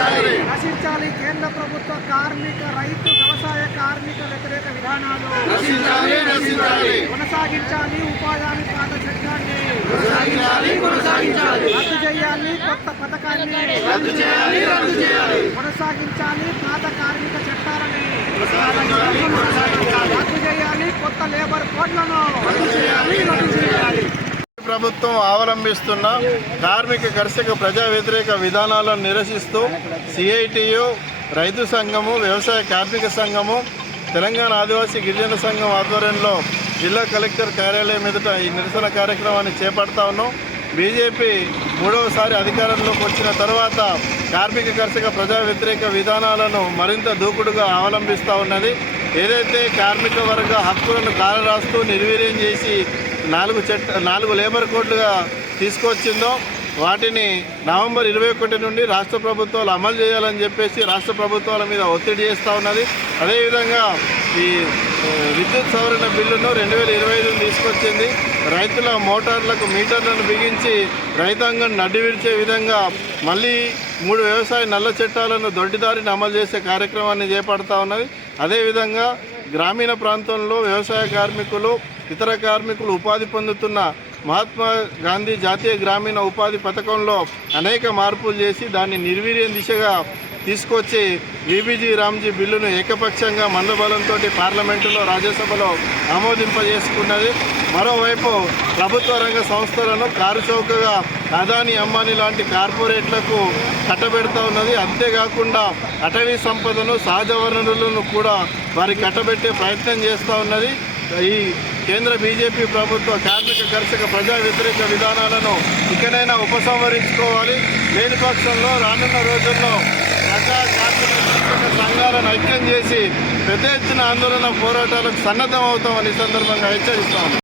నశించాలి కేంద్ర ప్రభుత్వ కార్మిక రైతు వ్యవసాయ కార్మిక వ్యతిరేక విధానాలు. కొనసాగించాలి హామీ పాత చట్టాన్ని రద్దు చేయాలి కొత్త పథకాన్ని. కొనసాగించాలి పాత కార్మిక చట్టాలని. రద్దు చేయాలి కొత్త లేబర్ కోడ్లను రద్దు చేయాలి రద్దు చేయాలి ప్రభుత్వం అవలంబిస్తున్న కార్మిక కర్షక ప్రజా వ్యతిరేక విధానాలను నిరసిస్తూ సిఐటియు రైతు సంఘము వ్యవసాయ కార్మిక సంఘము తెలంగాణ ఆదివాసీ గిరిజన సంఘం ఆధ్వర్యంలో జిల్లా కలెక్టర్ కార్యాలయం ఎదుట ఈ నిరసన కార్యక్రమాన్ని చేపడతా ఉన్నాం. బీజేపీ మూడవసారి అధికారంలోకి వచ్చిన తర్వాత కార్మిక కర్షక ప్రజా వ్యతిరేక విధానాలను మరింత దూకుడుగా అవలంబిస్తూ ఉన్నది. ఏదైతే కార్మిక వర్గ హక్కులను కాలరాస్తూ నిర్వీర్యం చేసి నాలుగు చట్ట నాలుగు లేబర్ కోడ్లుగా తీసుకొచ్చిందో వాటిని నవంబర్ ఇరవై ఒకటి నుండి రాష్ట్ర ప్రభుత్వాలు అమలు చేయాలని చెప్పేసి రాష్ట్ర ప్రభుత్వాల మీద ఒత్తిడి చేస్తూ ఉన్నది. అదేవిధంగా ఈ విద్యుత్ సవరణ బిల్లును రెండు వేల ఇరవై ఐదును తీసుకొచ్చింది. రైతుల మోటార్లకు మీటర్లను బిగించి రైతాంగం నడ్డి విడిచే విధంగా మళ్ళీ మూడు వ్యవసాయ నల్ల చట్టాలను దొడ్డిదారిని అమలు చేసే కార్యక్రమాన్ని చేపడతా ఉన్నది. అదేవిధంగా గ్రామీణ ప్రాంతంలో వ్యవసాయ కార్మికులు ఇతర కార్మికులు ఉపాధి పొందుతున్న మహాత్మా గాంధీ జాతీయ గ్రామీణ ఉపాధి పథకంలో అనేక మార్పులు చేసి దాన్ని నిర్వీర్యం దిశగా తీసుకొచ్చి విబిజీ రామ్జీ బిల్లును ఏకపక్షంగా మందబలంతో పార్లమెంటులో రాజ్యసభలో ఆమోదింపజేసుకున్నది. మరోవైపు ప్రభుత్వ రంగ సంస్థలను కారు చౌకగా అదాని అంబానీ లాంటి కార్పొరేట్లకు కట్టబెడతా ఉన్నది. అంతేకాకుండా అటవీ సంపదను సహజ వనరులను కూడా వారికి కట్టబెట్టే ప్రయత్నం చేస్తూ ఉన్నది. ఈ కేంద్ర బీజేపీ ప్రభుత్వ కార్మిక కర్షక ప్రజా వ్యతిరేక విధానాలను ఇకనైనా ఉపసంహరించుకోవాలి. లేని పక్షంలో రానున్న రోజుల్లో ప్రజా కార్మిక కర్షక సంఘాలను ఐక్యం చేసి పెద్ద ఎత్తున ఆందోళన పోరాటాలకు సన్నద్ధం అవుతామని ఈ సందర్భంగా హెచ్చరిస్తాము.